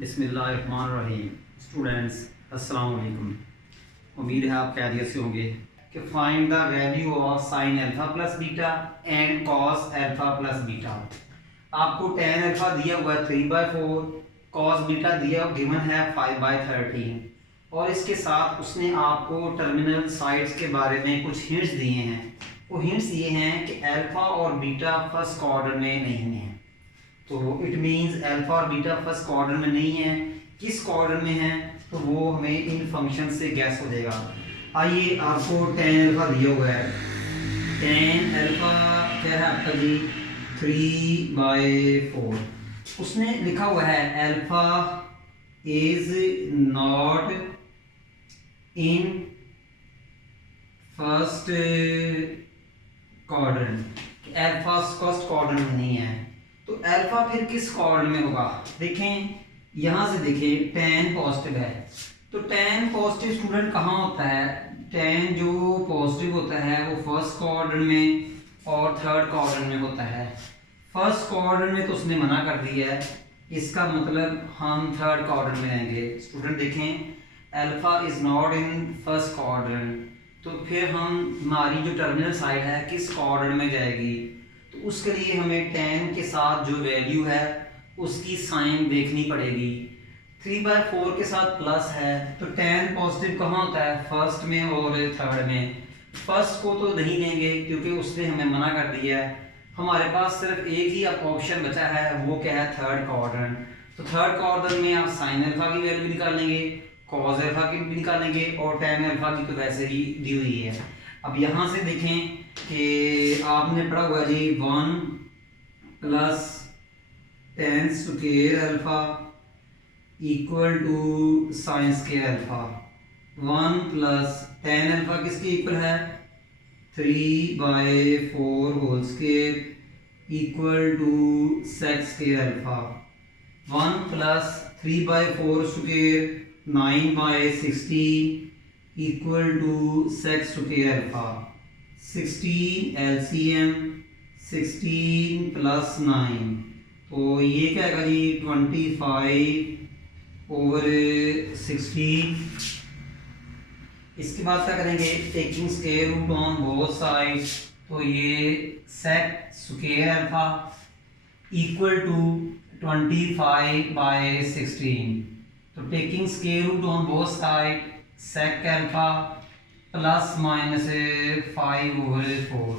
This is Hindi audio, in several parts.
बिस्मिल्लाहिर्रहमानिर्रहीम। स्टूडेंट्स अस्सलाम वालेकुम। उम्मीद है आप खैरियत से होंगे कि find the value of sine alpha plus beta and cos alpha plus beta. आपको टेन अल्फा दिया हुआ है 3/4, कॉस बीटा दिया गिवन है 5/13 और इसके साथ उसने आपको टर्मिनल साइड्स के बारे में कुछ हिंट्स दिए हैं। वो हिंट्स ये हैं कि अल्फा और बीटा फर्स्ट क्वाड्रेंट में नहीं है, तो इट मींस अल्फा और बीटा फर्स्ट क्वाड्रेंट में नहीं है। किस क्वाड्रेंट में है तो वो हमें इन फंक्शन से गैस हो जाएगा। आइए, आपको टेन अल्फा दिया हुआ है। टेन अल्फा क्या है आपका जी 3/4। उसने लिखा हुआ है alpha is not in first quadrant. Alpha first quadrant में नहीं है, तो अल्फा फिर किस क्वाड्रेंट में होगा। देखें, यहां से देखें, टेन पॉजिटिव है, तो टेन पॉजिटिव स्टूडेंट कहाँ होता है। टेन जो पॉजिटिव होता है वो फर्स्ट क्वाड्रेंट में और थर्ड क्वाड्रेंट में होता है। फर्स्ट क्वाड्रेंट में तो उसने मना कर दिया है, इसका मतलब हम थर्ड क्वाड्रेंट में रहेंगे। स्टूडेंट देखें, alpha is not in first quadrant, तो फिर हमारी जो टर्मिनल साइड है किस क्वाड्रेंट में जाएगी। तो उसके लिए हमें टेन के साथ जो वैल्यू है उसकी साइन देखनी पड़ेगी। 3/4 के साथ प्लस है, तो टेन पॉजिटिव कहाँ होता है, फर्स्ट में और थर्ड में। फर्स्ट को तो नहीं लेंगे क्योंकि उसने हमें मना कर दिया है। हमारे पास सिर्फ एक ही ऑप्शन बचा है, वो क्या है, थर्ड क्वाड्रेंट। तो थर्ड क्वाड्रेंट में आप साइन अल्फा की वैल्यू निकालेंगे, कॉस अल्फा की भी निकालेंगे और टेन अल्फा की तो वैसे ही दी हुई है। अब यहाँ से देखें कि आपने पढ़ा हुआ जी 1 + tan square alpha equal to sine square alpha. 1 + tan alpha किसके इक्वल है, 3/4 whole square equal to sec square alpha. 1 + 3/4 square 9/16 equal to sec square alpha. 16 LCM 16 + 9, तो ये क्या आएगा जी 25/16। इसके बाद क्या करेंगे, taking square root on both sides, तो ये sec square alpha equal to 25/16। तो taking square root on both side sec alpha ±5/4।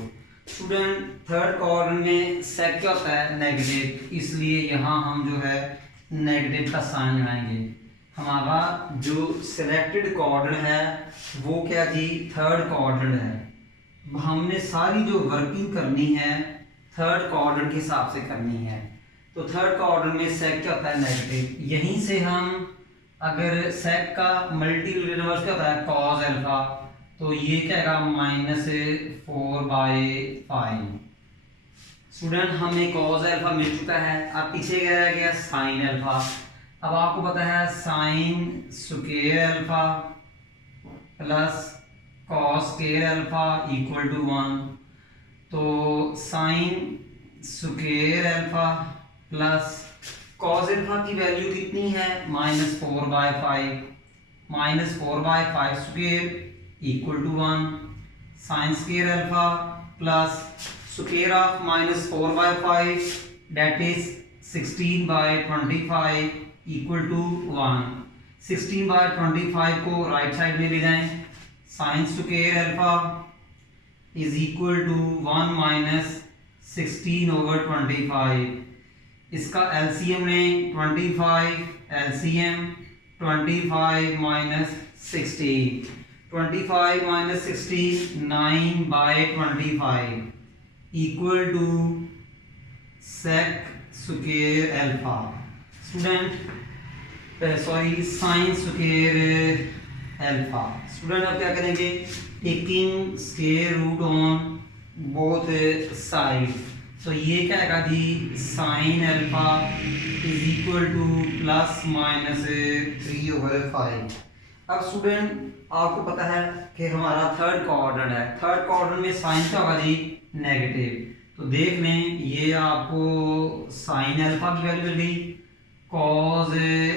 Student third quadrant में sec क्या होता है, नेगेटिव, इसलिए यहाँ हम जो है नेगेटिव का साइन लगाएंगे। हमारा जो सिलेक्टेड क्वाड्रेंट है वो क्या जी, थर्ड क्वाड्रेंट है। हमने सारी जो वर्किंग करनी है थर्ड क्वाड्रेंट के हिसाब से करनी है। तो थर्ड क्वाड्रेंट में sec क्या होता है, नेगेटिव। यहीं से हम अगर sec का मल्टीपल रिवर्स क्या होता है, cos अल्फा, तो ये क्या है -4/5। स्टूडेंट हमें cos अल्फा मिल चुका है, अब पीछे क्या रह गया, sin अल्फा। अब आपको पता है sin square alpha plus cos square alpha equal to 1, तो sin square alpha plus cos alpha की वैल्यू कितनी है, -4/5। -4/5 square equal to 1, sin square alpha plus square of -4/5 that is 16/25 equal to 1। 16/25 को राइट साइड में ले जाएं, sin square alpha is equal to 1 - 16/25। इसका एलसीएम लें 25, LCM 25 - 16, 25 - 16 9/25 equal to sec square alpha. Student sorry sin square alpha. Student अब क्या करेंगे, taking square root on both side, तो ये क्या आएगा जी sin alpha is equal to ±3/5। अब स्टूडेंट आपको पता है कि हमारा थर्ड क्वाड्रेंट है, थर्ड क्वाड्रेंट में साइन क्या होगा जी, नेगेटिव। तो देख लें, ये आपको sin अल्फा की वैल्यू मिल गई कॉज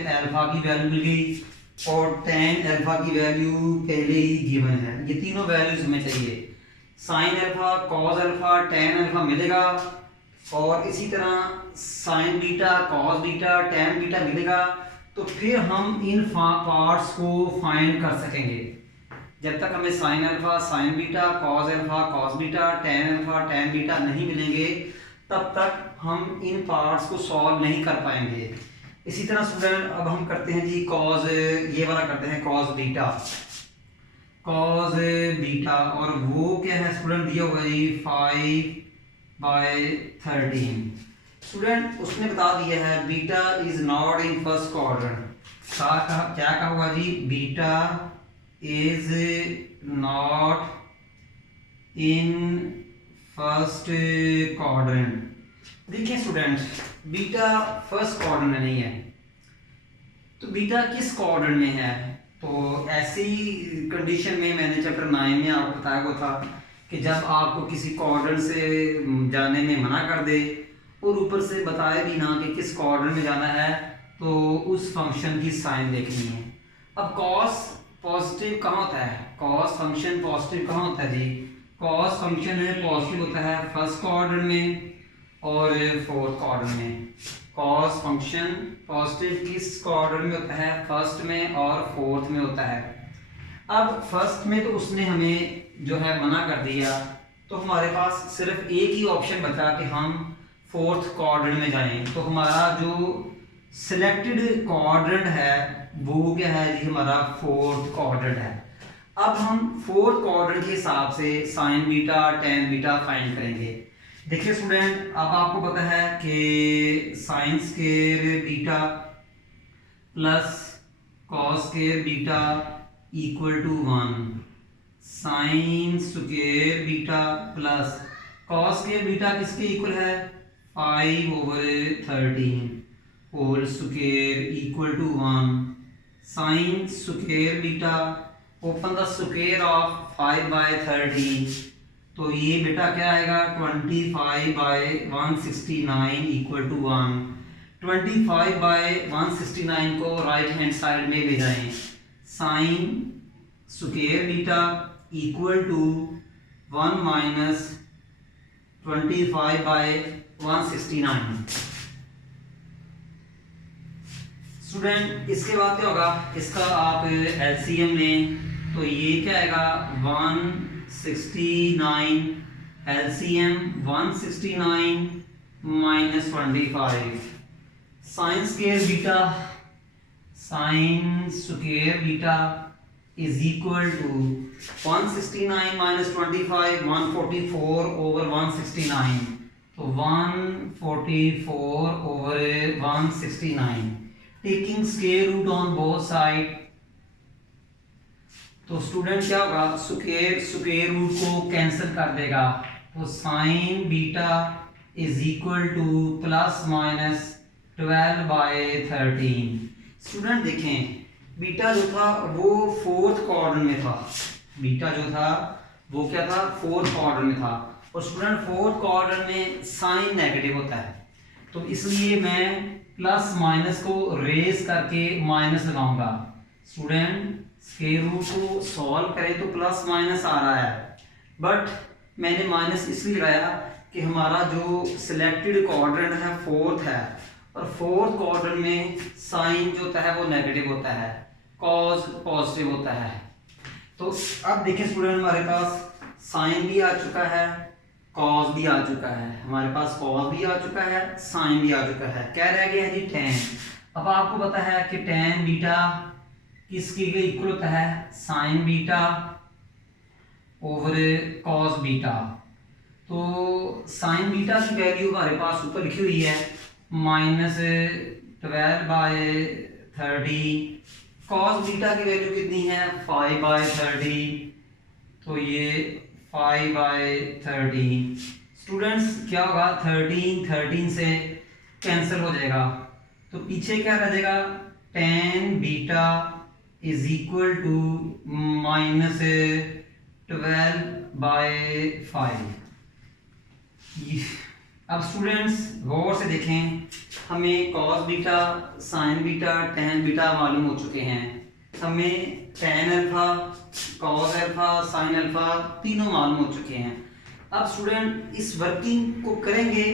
अल्फा की वैल्यू मिल गई और टेन अल्फा की वैल्यू पहले ही गिवन है। ये तीनों वैल्यूज हमें चाहिए, sine alpha, cause alpha, tan alpha मिलेगा और इसी तरह sign beta, cos beta, tan beta मिलेगा। तो फिर हम इन पार्ट्स को फाइंड कर सकेंगे। जब तक हमें sign alpha, sine beta, cos alpha, cos beta, tan alpha, tan beta नहीं मिलेंगे तब तक हम इन पार्ट्स को सॉल्व नहीं कर पाएंगे। इसी तरह स्टूडेंट अब हम करते हैं जी कॉस, ये वाला करते हैं कॉस बीटा, कॉस बीटा और वो क्या है स्टूडेंट दिया हुआ जी 5/13। स्टूडेंट उसने बता दिया है beta is not in first quadrant. क्या कहा होगा जी, beta is not in first quadrant. देखिए स्टूडेंट, बीटा फर्स्ट क्वाड्रेंट में नहीं है, तो बीटा किस क्वाड्रेंट में है? तो ऐसी कंडीशन में मैंने चैप्टर 9 में आपको बताया हुआ था कि जब आपको किसी क्वाड्रेंट से जाने में मना कर दे और ऊपर से बताए भी ना कि किस क्वाड्रेंट में जाना है, तो उस फंक्शन की साइन देखनी है। अब कॉस पॉजिटिव कहाँ होता है? कॉस फंक्शन पॉजिटिव कहाँ होता है जी? कॉस फंक्शन है पॉजिटिव होता है फर्स्ट क्वाड्रेंट में और फोर्थ क्वाड्रेंट में। कॉस फंक्शन पॉजिटिव किस क्वाड्रेंट में होता है? फर्स्ट में और फोर्थ में होता है। अब फर्स्ट में तो उसने हमें जो है मना कर दिया, तो हमारे पास सिर्फ एक ही ऑप्शन बचा कि हम फोर्थ क्वाड्रेंट में जाएं। तो हमारा जो सिलेक्टेड क्वाड्रेंट है वो क्या है जी? हमारा फोर्थ क्वाड्रेंट है। अब हम फोर्थ क्वाड्रेंट के हिसाब से sine beta, tan beta find करेंगे। देखिए स्टूडेंट, अब आपको पता है कि sine square beta plus cos square beta equal to 1, sine square beta plus cos square beta किसके इक्वल है? 5/13 whole square equal to 1, sine square beta open the square of 5/13, तो ये बेटा क्या आएगा? 25/169 इक्वल टू 1। 25/169 को राइट हैंड साइड में ले जाएं, sine square beta equal to 1 minus 25/169। Student इसके बाद क्या होगा? इसका आप एलसीएम लें, तो ये क्या आएगा? 169 LCM 169 minus 25, sine square beta is equal to 169 minus 25 144 over 169, तो 144 over 169 taking square root on both side. तो स्टूडेंट क्या होगा? स्क्वायर रूट को कैंसिल कर देगा, तो sine beta is equal to plus minus 12/13। Student देखें, बीटा जो था वो फोर्थ क्वाड्रेंट में था, बीटा जो था वो क्या था? फोर्थ क्वाड्रेंट में था। और स्टूडेंट फोर्थ क्वाड्रेंट में साइन नेगेटिव होता है, तो इसलिए मैं प्लस माइनस को रेज करके माइनस लगाऊंगा। स्टूडेंट स्क्वायर रूट को सॉल्व करें तो प्लस माइनस आ रहा है, बट मैंने माइनस इसलिए लगाया कि हमारा जो सिलेक्टेड क्वाड्रेंट है फोर्थ है, और फोर्थ क्वाड्रेंट में साइन जो होता है वो नेगेटिव होता है, कॉस पॉजिटिव होता है। तो अब देखिए स्टूडेंट, हमारे पास साइन भी आ चुका है, कॉस भी आ चुका है, हमारे पास कॉस भी आ चुका है, साइन भी आ चुका है। क्या रह गया है जी? टेन। अब आपको पता है कि टेन बीटा किसके इक्वल होता है? Sign beta over cos beta. तो साइन बीटा की वैल्यू हमारे पास ऊपर लिखी हुई है -12/30, कॉस बीटा की वैल्यू कितनी है? 5/30, तो ये 5/13। स्टूडेंट्स क्या होगा? 13 से कैंसिल हो जाएगा, तो पीछे क्या रह जाएगा? Tan beta is equal to -12/5। अब स्टूडेंट्स गौर से देखें, हमें cos beta, sine beta, tan beta मालूम हो चुके हैं। हमें tan alpha, cos alpha, sine alpha तीनों मालूम हो चुके हैं। अब स्टूडेंट इस वर्किंग को करेंगे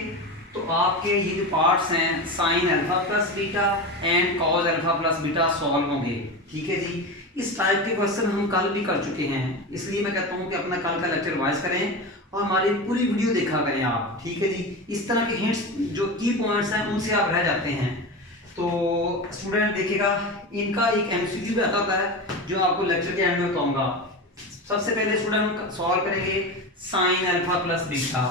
तो आपके ये जो पार्ट्स हैं sign alpha plus beta and cos alpha plus beta solve होंगे। ठीक है जी, इस टाइप के क्वेश्चन हम कल भी कर चुके हैं, इसलिए मैं कहता हूँ कि अपना कल का लेक्चर रिवाइज करें और हमारी पूरी वीडियो देखा करें आप। ठीक है जी, इस तरह के हिंट्स जो की पॉइंट्स हैं उनसे आप रह जाते हैं। तो स्टूडेंट देखिएगा, इनका एक एमसीक्यू भी आता है जो आपको लेक्चर के एंड में बताऊंगा। सबसे पहले स्टूडेंट सॉल्व करेंगे साइन अल्फा प्लस बीटा।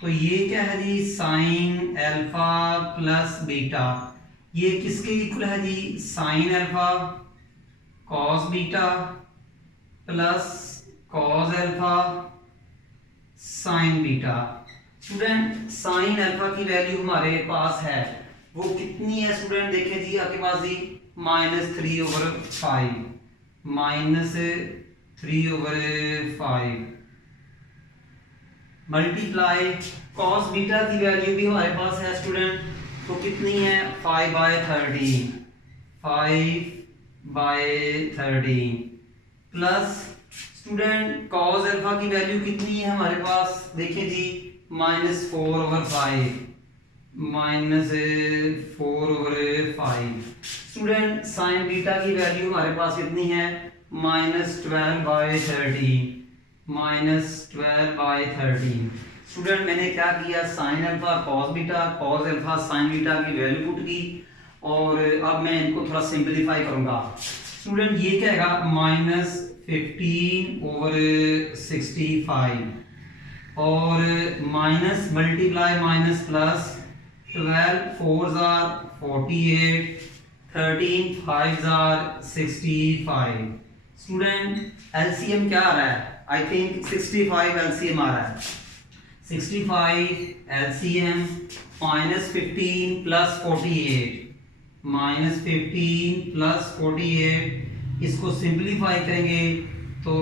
तो ये क्या है जी, साइन अल्फा प्लस बीटा, ये किसके इक्वल है जी, sine alpha cos beta plus cos alpha sine beta. Student sine alpha की वैल्यू हमारे पास है, वो कितनी है स्टूडेंट, देखें जी आपके पास जी -3/5, -3/5 मल्टीप्लाई कॉस बीटा की वैल्यू भी हमारे पास है स्टूडेंट, तो कितनी है 5/13, 5/13 प्लस स्टूडेंट कॉस अल्फा की वैल्यू कितनी है हमारे पास, देखिए जी -4/5, -4/5। स्टूडेंट साइन बीटा की वैल्यू हमारे पास कितनी है -12/13, -12/13। स्टूडेंट मैंने क्या किया, sign alpha cos beta, cos alpha sine beta की वैल्यू पुट की और अब मैं इनको थोड़ा सिंपलीफाई करूंगा। स्टूडेंट ये क्या है -15/65 और minus multiply minus plus 12 4s are 48, 13 5s are 65। Student LCM क्या आ रहा है, आई थिंक 65 एलसीएम आ रहा है। 65 एलसीएम -15 प्लस 48, -15 प्लस 48, इसको सिंपलीफाई करेंगे तो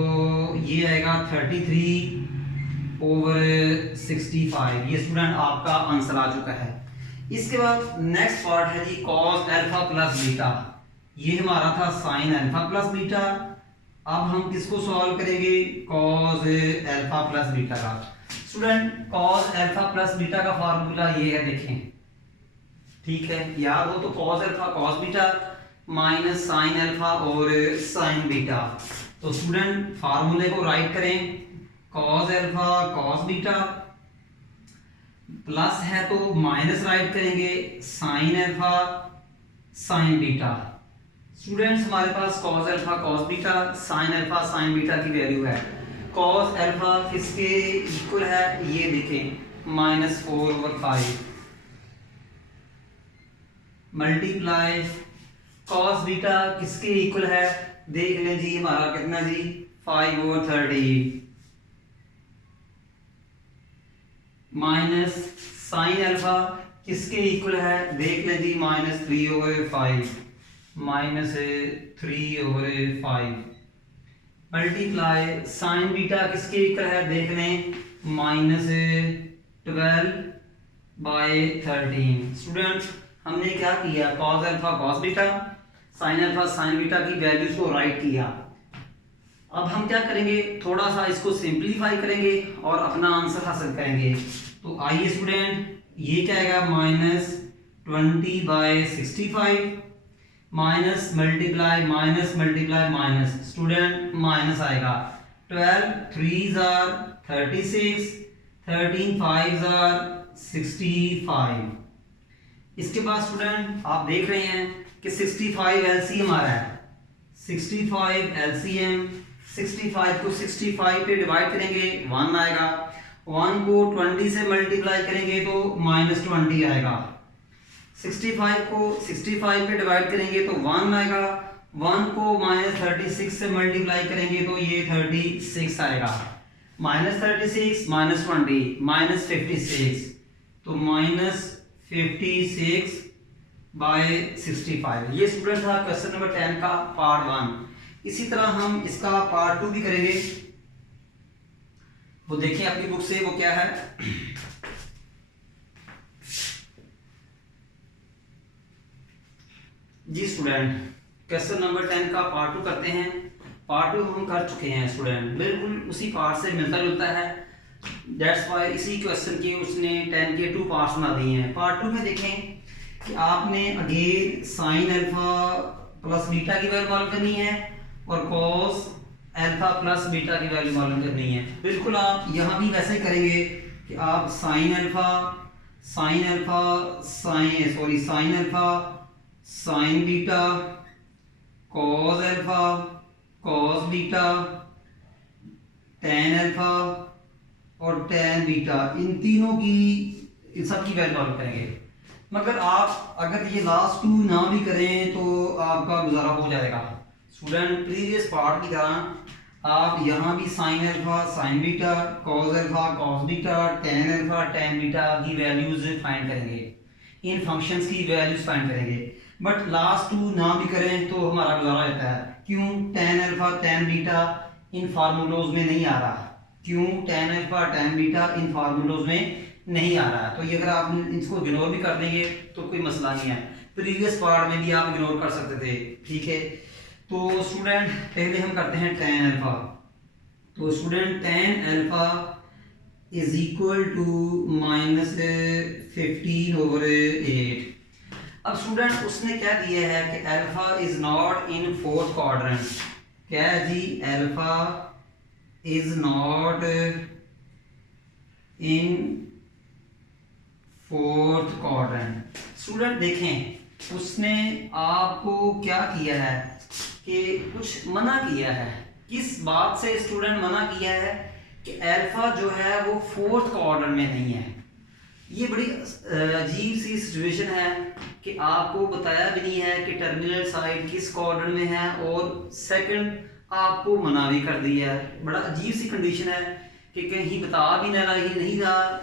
ये आएगा 33/65। ये स्टूडेंट आपका आंसर आ चुका है। इसके बाद नेक्स्ट पार्ट है जी कॉस अल्फा प्लस बीटा। ये हमारा था साइन अल्फा प्लस बीटा। अब हम किसको सॉल्व करेंगे, कॉस अल्फा प्लस बीटा का। Student cos alpha plus beta का फार्मूला ये है, देखें ठीक है, याद हो तो cos alpha cos beta minus sine alpha और साइन बीटा। तो स्टूडेंट फार्मूले को राइट करें, cos alpha cos beta plus है तो माइनस राइट करेंगे sine alpha sine beta. Students हमारे पास cos alpha cos beta sine alpha sine beta की वैल्यू है। कॉस अल्फा किसके इक्वल है, ये देखें -4/5 मल्टीप्लाई कॉस बीटा किसके इक्वल है, देख लें जी हमारा कितना जी 5/13 माइनस साइन अल्फा किसके इक्वल है, देख लें जी -3/5 -3/5 मल्टीप्लाई साइन बीटा किसके इक्वल है, देख लें -12/13। स्टूडेंट हमने क्या किया, cos alpha cos beta sine alpha sine beta की वैल्यूज को राइट किया। अब हम क्या करेंगे, थोड़ा सा इसको सिंपलीफाई करेंगे और अपना आंसर हासिल करेंगे। तो आइए स्टूडेंट, ये क्या आएगा -20/65 minus multiply minus multiply minus, student minus आएगा 12 3s are 36, 13 5s are 65। इसके बाद स्टूडेंट आप देख रहे हैं कि 65 एलसीएम आ रहा है, 65 एलसीएम 65 को 65 पे डिवाइड करेंगे 1 आएगा, 1 को 20 से मल्टीप्लाई करेंगे तो -20 आएगा, 65 को 65 पे डिवाइड करेंगे तो 1 आएगा, 1 को -36 से मल्टीप्लाई करेंगे तो ये 36 आएगा, -36 -20 -56 तो -56/65। ये स्टूडेंट था क्वेश्चन नंबर 10 का पार्ट 1। इसी तरह हम इसका पार्ट 2 भी करेंगे, वो देखिए अपनी बुक से वो क्या है। जी स्टूडेंट, क्वेश्चन नंबर 10 का पार्ट 2 करते हैं। पार्ट 2 हम कर चुके हैं स्टूडेंट, बिल्कुल उसी पार्ट से मिलता जुलता है। दैट्स वाई इसी क्वेश्चन के उसने 10 के 2 पार्ट्स बना दिए हैं। पार्ट 2 में देखें कि आपने again sine alpha plus beta की वैल्यू मालूम करनी है और कॉस अल्फा प्लस बीटा की वैल्यू मालूम करनी है। बिल्कुल आप यहाँ भी वैसे ही करेंगे कि आप sine alpha sine alpha sine beta cos alpha cos beta tan alpha और टेन बीटा, इन तीनों की इन सब की वैल्यू मालूम करेंगे। मगर आप अगर ये लास्ट 2 ना भी करें तो आपका गुजारा हो जाएगा। स्टूडेंट प्रीवियस पार्ट की तरह आप यहाँ भी sign alpha sine beta cos alpha cos beta tan alpha tan beta की वैल्यूज फाइंड करेंगे, इन फंक्शंस की वैल्यूज फाइंड करेंगे। बट लास्ट 2 ना भी करें तो हमारा गुजारा रहता है। क्यों? टेन अल्फा टेन बीटा इन फार्मूलोज में नहीं आ रहा। क्यों? टेन अल्फा टेन बीटा इन फार्मूलोज में नहीं आ रहा। तो ये अगर आप इसको इग्नोर भी कर देंगे तो कोई मसला नहीं है। प्रीवियस पार्ट में भी आप इग्नोर कर सकते थे, ठीक है। तो स्टूडेंट पहले हम करते हैं टेन अल्फा। तो student tan alpha is equal to -15/8। अब स्टूडेंट उसने क्या दिया है कि alpha is not in fourth quadrant. क्या है जी? Alpha is not in fourth quadrant. Student देखें उसने आपको क्या किया है कि कुछ मना किया है। किस बात से स्टूडेंट मना किया है? कि अल्फा जो है वो फोर्थ क्वाड्रेंट में नहीं है। ये बड़ी अजीब सी सिचुएशन है कि आपको बताया भी नहीं है कि टर्मिनल साइड किस क्वाड्रेंट में है और सेकंड आपको मना भी कर दिया है। बड़ा अजीब सी कंडीशन है कि कहीं बता भी नहीं रहा,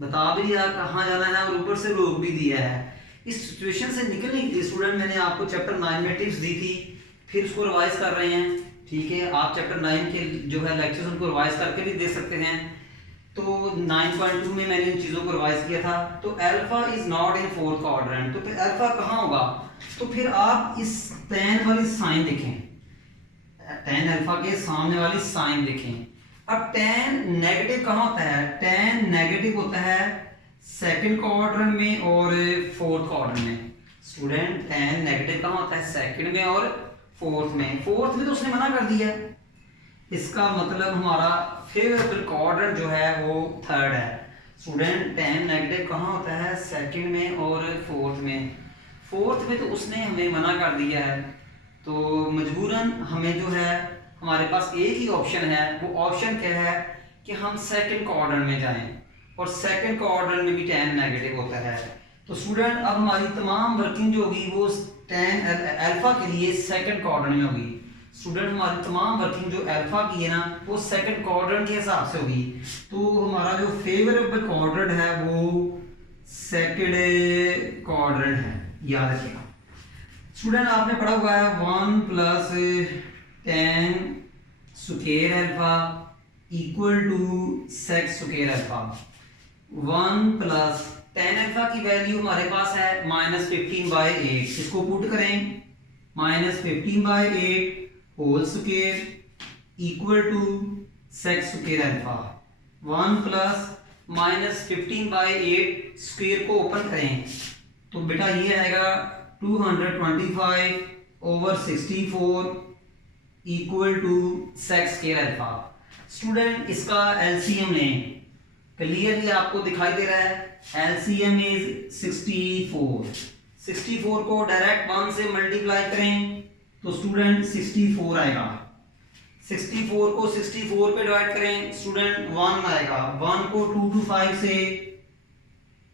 बता भी नहीं रहा कहाँ जाना है और ऊपर से रोक भी दिया है। इस सिचुएशन से निकलने के लिए स्टूडेंट मैंने आपको चैप्टर 9 में टिप्स दी थी, फिर उसको रिवाइज कर रहे हैं, ठीक है। आप चैप्टर 9 के जो है लेक्चर्स उनको रिवाइज करके भी देख सकते हैं। तो 9.2 में मैंने इन चीज़ों को रिवाइज किया था। तो alpha is not in fourth quadrant, तो फिर अल्फा कहाँ होगा? तो फिर आप इस टेन वाली साइन देखें, टेन अल्फा के सामने वाली साइन देखें। अब टेन नेगेटिव कहाँ होता है? टेन नेगेटिव होता है सेकंड क्वाड्रेंट में और फोर्थ क्वाड्रेंट में। स्टूडेंट टेन नेगेटिव कहाँ होता है? सेकंड में और फोर्थ में। फोर्थ में तो उसने मना कर दिया, इसका मतलब हमारा फेवरेबल क्वाड्रेंट जो है वो थर्ड है। स्टूडेंट टेन नेगेटिव कहाँ होता है? सेकंड में और फोर्थ में। फोर्थ में तो उसने हमें मना कर दिया है, तो मजबूरन हमें जो है हमारे पास एक ही ऑप्शन है। वो ऑप्शन क्या है कि हम सेकंड क्वाड्रेंट में जाएं और सेकंड क्वाड्रेंट में भी टेन नेगेटिव होता है। तो स्टूडेंट अब हमारी तमाम वर्किंग जो होगी वो टेन अल्फा के लिए सेकंड क्वाड्रेंट में होगी। स्टूडेंट हमारी तमाम वर्किंग जो अल्फा की है ना वो सेकंड क्वाड्रेंट के हिसाब से होगी। तो हमारा जो फेवरेबल क्वाड्रेंट है वो सेकंड क्वाड्रेंट है, याद रखिएगा। स्टूडेंट आपने पढ़ा हुआ है 1 + tan square alpha equal to sec square alpha. 1 + tan alpha की वैल्यू हमारे पास है -15/8। इसको पुट करें, -15/8 whole square equal to sec square alpha. 1 + -15/8 square को ओपन करें तो बेटा ये आएगा 225/64 equal to sec square alpha. Student इसका एलसीएम लें, क्लियरली आपको दिखाई दे रहा है एलसीएम इज 64। 64 को डायरेक्ट 1 से मल्टीप्लाई करें तो स्टूडेंट 64 आएगा। 64 को 64 पे डिवाइड करें स्टूडेंट 1 आएगा। 1 को 2 to 5 से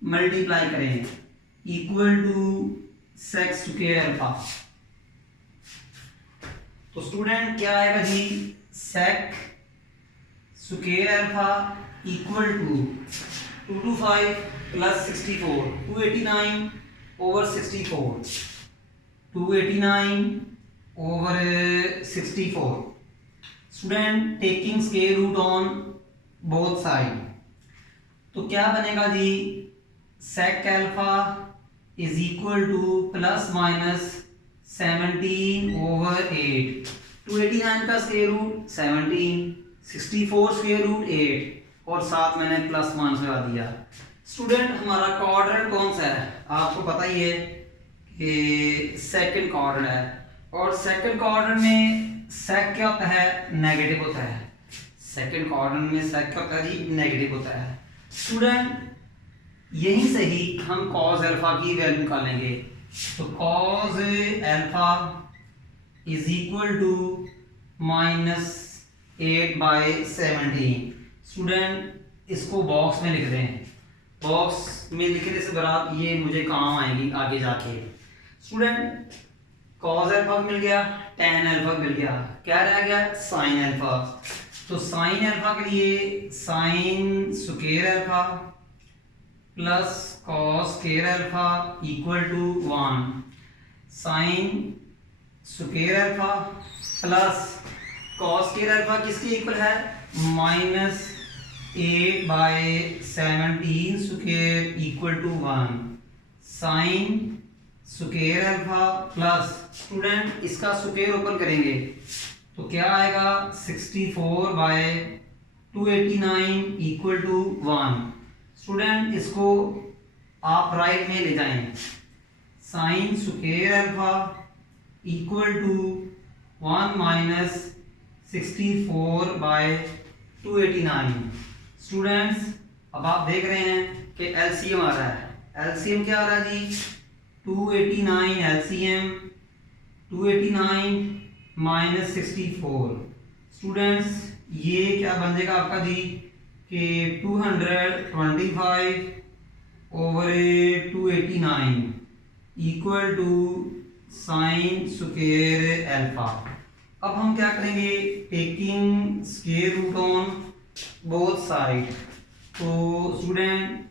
मल्टीप्लाई करें equal to sec square alpha. तो स्टूडेंट क्या आएगा जी? sec square alpha equal to 2 to 5 + 64, 289/64, 289/64। Student taking square root on both side, तो क्या बनेगा जी? sec alpha is equal to +- 17/8। 289 का स्क्वायर रूट 17, 64 स्क्वायर रूट 8 और साथ मैंने प्लस मान लगा दिया। स्टूडेंट हमारा क्वाड्रेंट कौन सा है, आपको पता ही है कि सेकंड क्वाड्रेंट है, और सेकंड क्वाड्रेंट में सेक क्या होता है, नेगेटिव होता है। सेकंड क्वाड्रेंट में सेक क्या होता है जी, नेगेटिव होता है। स्टूडेंट यहीं से ही हम कॉस अल्फा की वैल्यू निकालेंगे। तो cos alpha is equal to -8/17। Student इसको बॉक्स में लिख दें, बॉक्स में लिखने से बराबर ये मुझे काम आएगी आगे जाके। स्टूडेंट कॉस अल्फा मिल गया, tan अल्फा मिल गया, क्या रह गया, साइन अल्फा। तो साइन अल्फा के लिए sine square alpha plus cos square alpha equal to 1। Sine square alpha plus cos square alpha किसके इक्वल है, -8/17 square equal to 1। Sine square alpha plus, student इसका स्क्वायर ओपन करेंगे तो क्या आएगा, 64/289 इक्वल टू 1। स्टूडेंट इसको आप राइट में ले जाएं, sine square alpha equal to 1 - 64/289। Students अब आप देख रहे हैं कि एलसीएम आ रहा है। एलसीएम क्या आ रहा है जी, 289 एलसीएम 289 - 64। स्टूडेंट्स ये क्या बन जाएगा आपका जी कि 225/289 equal to sine square alpha. अब हम क्या करेंगे, taking square root on both side. तो स्टूडेंट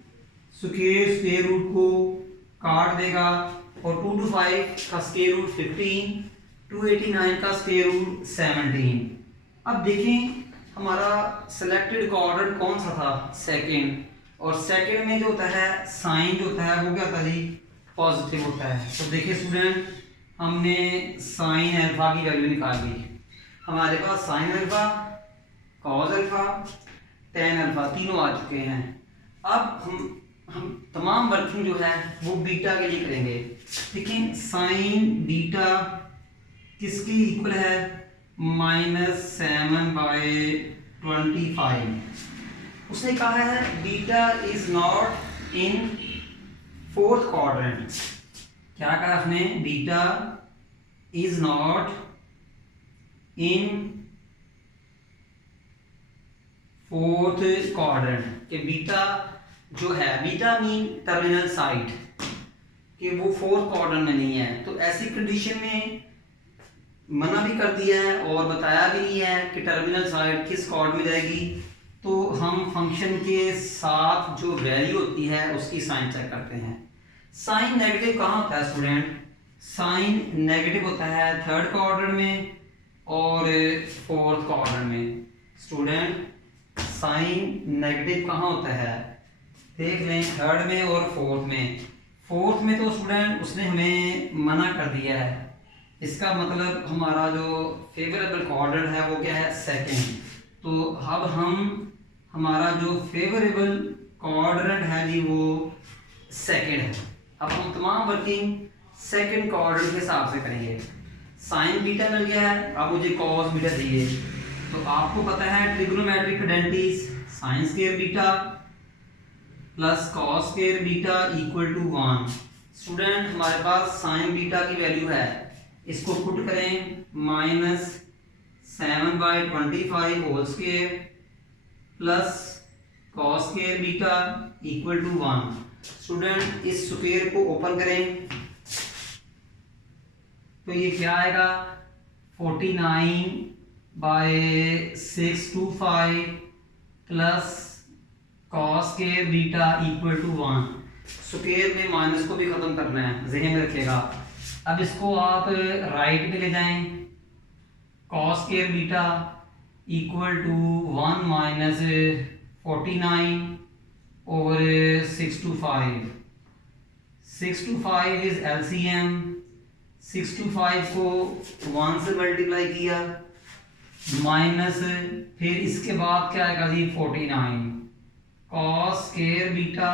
स्क्वायर रूट को काट देगा और 2 to 5 का स्क्वायर रूट 15, 289 का स्क्वायर रूट 17। अब देखें हमारा सिलेक्टेड क्वाड्रेंट कौन सा था, सेकंड, और सेकंड में जो होता है साइन जो होता है वो क्या होता है जी, पॉजिटिव होता है। तो देखिए स्टूडेंट हमने साइन अल्फा की वैल्यू निकाल ली, हमारे पास sine alpha, cos alpha, tan alpha तीनों आ चुके हैं। अब हम तमाम वर्किंग जो है वो बीटा के लिए करेंगे। देखिए साइन बीटा किसकी इक्वल है, -7/25। उसने कहा है beta is not in fourth quadrant. क्या कहा उसने, beta is not in fourth quadrant, कि बीटा जो है, बीटा मीन टर्मिनल साइड, कि वो फोर्थ क्वाड्रेंट में नहीं है। तो ऐसी कंडीशन में मना भी कर दिया है और बताया भी नहीं है कि टर्मिनल साइड किस क्वाड्रेंट में जाएगी। तो हम फंक्शन के साथ जो वैल्यू होती है उसकी साइन चेक करते हैं। साइन नेगेटिव कहाँ होता है स्टूडेंट, साइन नेगेटिव होता है थर्ड क्वाड्रेंट में और फोर्थ क्वाड्रेंट में। स्टूडेंट साइन नेगेटिव कहाँ होता है, देख लें थर्ड में और फोर्थ में। फोर्थ में तो स्टूडेंट उसने हमें मना कर दिया है, इसका मतलब हमारा जो फेवरेबल क्वाड्रेंट है वो क्या है, सेकंड। तो अब हम हमारा जो फेवरेबल क्वाड्रेंट है जी वो सेकंड है। अब हम तमाम वर्किंग सेकंड क्वाड्रेंट के हिसाब से करेंगे। साइन बीटा मिल गया है, अब मुझे कॉस बीटा चाहिए। तो आपको पता है trigonometric identities, sine square beta plus cos square beta equal to 1। Student हमारे पास साइन बीटा की वैल्यू है, इसको पुट करें, -7/25 whole square plus cos square beta equal to 1। Student इस स्क्वायर को ओपन करें तो ये क्या आएगा, 49/625 plus cos square beta equal to 1। Square में माइनस को भी खत्म करना है, ज़हन में रखिएगा। अब इसको आप राइट में ले जाएं, cos square beta equal to 1 - 49/625। 625 is LCM, 625 को 1 से मल्टीप्लाई किया, माइनस फिर इसके बाद क्या आएगा जी 49 कॉस स्क्वायर बीटा।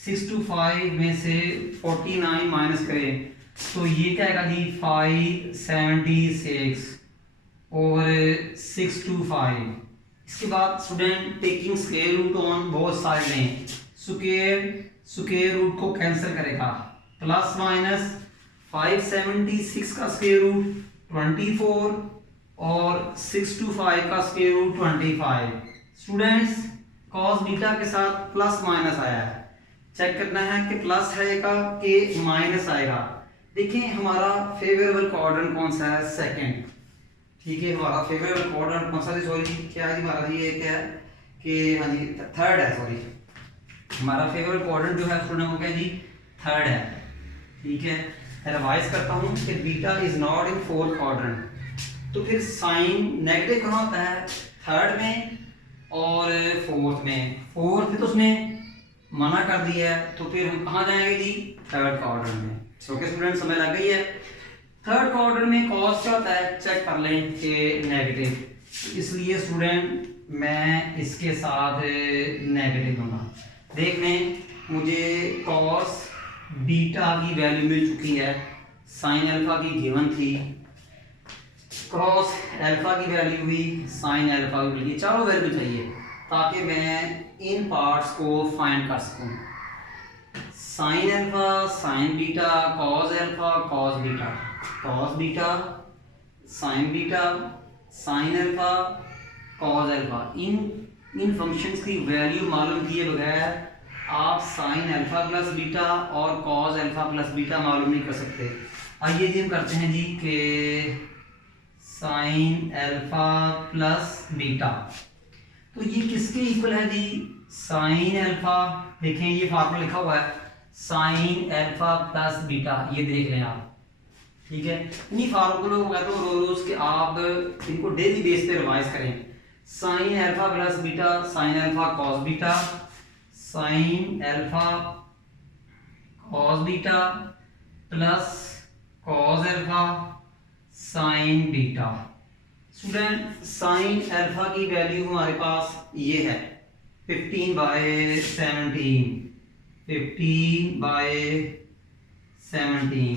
625 में से 49 माइनस करें तो ये क्या आएगा जी 576 ओवर 625। इसके बाद student taking square root on both side में, स्क्वायर रूट को कैंसिल करेगा, प्लस माइनस 576 का स्क्वायर रूट 24 और 625 का square root 25। Students cos beta के साथ प्लस माइनस आया है, चेक करना है कि प्लस आएगा कि माइनस आएगा। देखिए हमारा फेवरेबल क्वाड्रेंट कौन सा है, सेकंड। ठीक है, हमारा फेवरेबल क्वाड्रेंट कौन सा है, सॉरी क्या है हमारा ये क्या है कि हाँ जी थर्ड है, सॉरी हमारा फेवरेबल क्वाड्रेंट जो है स्टूडेंट वो क्या जी थर्ड है। ठीक है, रिवाइज करता हूँ कि beta is not in fourth quadrant. तो फिर साइन नेगेटिव कहाँ होता है, थर्ड में और फोर्थ में। फोर्थ में तो उसने मना कर दिया है, तो फिर हम कहाँ जाएंगे जी थर्ड क्वाड्रेंट में। ओके स्टूडेंट, समझ लग गई है। थर्ड क्वाड्रेंट में कॉस क्या होता है, चेक कर लें कि नेगेटिव, इसलिए स्टूडेंट मैं इसके साथ नेगेटिव दूंगा। देख लें मुझे कॉस बीटा की वैल्यू मिल चुकी है, साइन अल्फा की गिवन थी, क्रॉस अल्फा की वैल्यू हुई, साइन अल्फा की वैल्यू, चारों वैल्यू चाहिए ताकि मैं इन पार्ट्स को फाइंड कर सकूं। Sine alpha, sine beta, cos alpha, cos beta, cos beta, sine beta, sine alpha, cos alpha. इन फंक्शंस की वैल्यू मालूम किए बगैर आप साइन अल्फा प्लस बीटा और कॉस अल्फा प्लस बीटा मालूम नहीं कर सकते। आइए जी हम करते हैं जी कि साइन अल्फा प्लस बीटा, तो ये किसके इक्वल है जी, साइन अल्फा। देखें ये फार्मूला लिखा हुआ है साइन अल्फा प्लस बीटा, ये देख लें आप। ठीक है, इन्हीं फार्मूलों को कहते हो रोज के आप इनको डेली बेस पे रिवाइज करें। Sign alpha plus beta, sine alpha cos beta, sine alpha cos beta plus cos alpha sine beta. Student sine alpha की वैल्यू हमारे पास ये है 15/17, 15/17।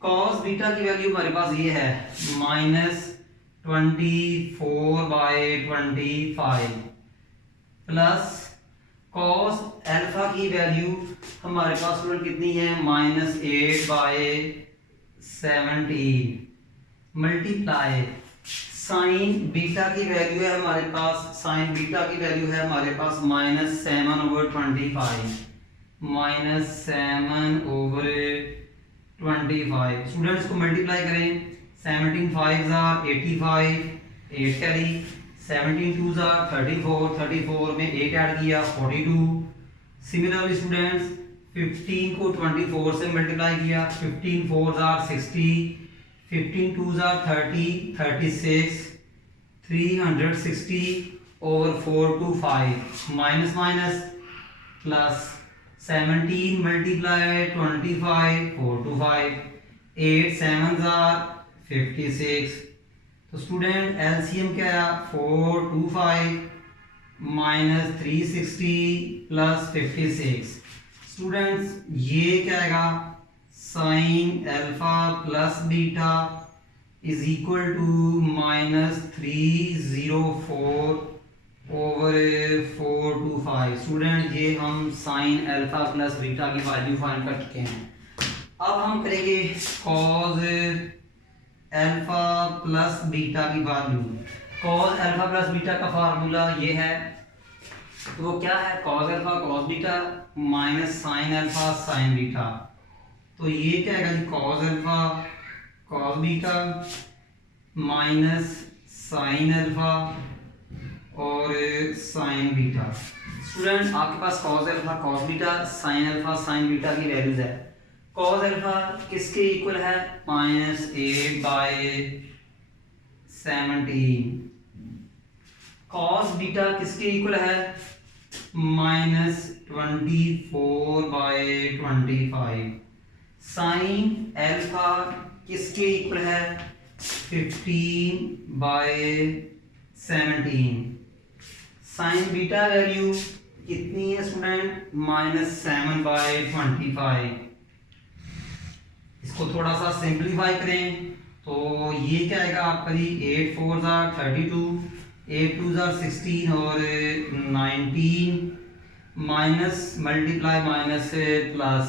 कॉस बीटा की वैल्यू हमारे पास ये है -24/25 प्लस कॉस अल्फा की वैल्यू हमारे पास स्टूडेंट कितनी है, -8/17 मल्टीप्लाई साइन बीटा की वैल्यू है हमारे पास, साइन बीटा की वैल्यू है हमारे पास -7/25, -7/25। स्टूडेंट्स को मल्टीप्लाई करें, 17 5s are 85, 8 carry, 17 2s are 34, 34 में 8 ऐड किया 42। सिमिलरली स्टूडेंट्स 15 को 24 से मल्टीप्लाई किया, 15 4s are 60, 15 2s are 30, 36, 360 over 4 to 5 minus minus plus 17 multiply 25 4 to 5, 8 7s are 56। तो स्टूडेंट एलसीएम क्या आया 425 माइनस 360 प्लस 56। स्टूडेंट्स ये क्या आएगा, sine alpha plus beta is equal to -304 over 425। Student ये हम साइन अल्फा प्लस बीटा की वैल्यू फाइंड कर चुके हैं। अब हम करेंगे कॉज अल्फा प्लस बीटा की value. Cos alpha plus beta का फार्मूला ये है, तो वो क्या है, cos alpha cos beta minus sine alpha sine beta. तो ये क्या है जी, cos alpha cos beta minus sine alpha और साइन बीटा। स्टूडेंट आपके पास cos alpha cos beta sine alpha sine beta की वैल्यूज है। कॉज अल्फा किसके इक्वल है, -8/17। कॉस बीटा किसके इक्वल है, -24/25। साइन अल्फा किसके इक्वल है 15/17। साइन बीटा वैल्यू कितनी है स्टूडेंट -7/25। इसको थोड़ा सा सिंप्लीफाई करें तो ये क्या आएगा आपका जी 8 4 32, 8 2 16 और 19 minus multiply minus plus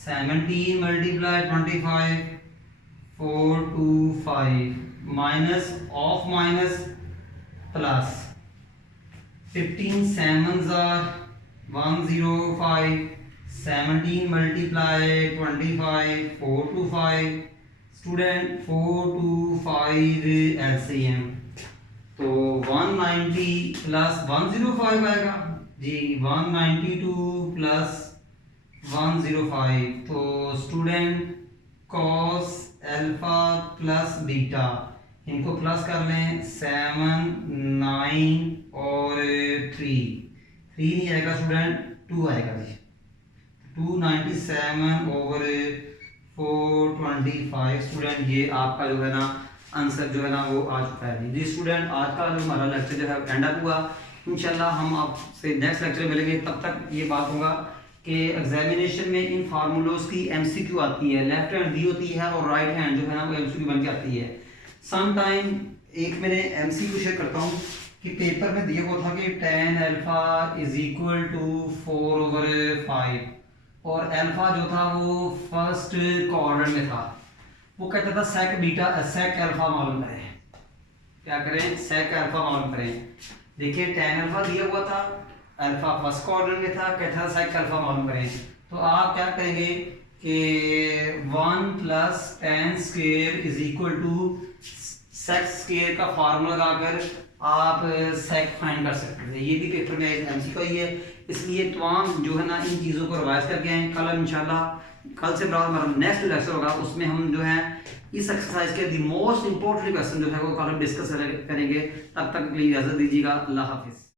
17 multiply 25 4 2 5 minus of minus plus 15 7s are 105 17 multiply 25 4 to 5 student 4 to 5 LCM तो 190 प्लस 105 आएगा जी 192 प्लस 105 तो student cos alpha plus beta इनको प्लस कर लें 7 9 और 3 नहीं आएगा स्टूडेंट 2 आएगा जी 297/425 स्टूडेंट ये आपका जो है ना आंसर जो है ना वो आ चुका है जी स्टूडेंट आज का जो हमारा लेक्चर जो है एंड अप हुआ। इंशाल्लाह हम आपसे नेक्स्ट लेक्चर मिलेंगे, तब तक ये बात होगा कि एग्जामिनेशन में इन फार्मूलोज की MCQ आती है, लेफ्ट हैंड दी होती है और राइट हैंड जो है ना वो MCQ बन के आती है। सम टाइम एक मैंने MCQ शेयर करता हूँ कि पेपर में दिया हुआ था कि tan alpha is equal to 4/5 और अल्फा जो था वो फर्स्ट क्वाड्रेंट में था। वो कहता था सेक अल्फा मालूम करें, क्या करें सेक अल्फा मालूम करें। देखिए tan अल्फा दिया हुआ था, अल्फा फर्स्ट क्वाड्रेंट में था, कहता था सेक अल्फा मालूम करें। तो आप क्या करेंगे कि 1 plus tan square is equal to sec square का फार्मूला लगाकर आप सेक फाइंड कर सकते हैं। ये भी पेपर में MCQ ही है, इसलिए तमाम जो है ना इन चीज़ों को रिवाइज करके आए। कल इंशाल्लाह कल से बाद हमारा नेक्स्ट लेक्चर होगा, उसमें हम जो है इस एक्सरसाइज के दी मोस्ट इंपॉर्टेंट क्वेश्चन जो है वो कल हम डिस्कस करेंगे। तब तक के लिए इजाज़त दीजिएगा, अल्लाह हाफिज़।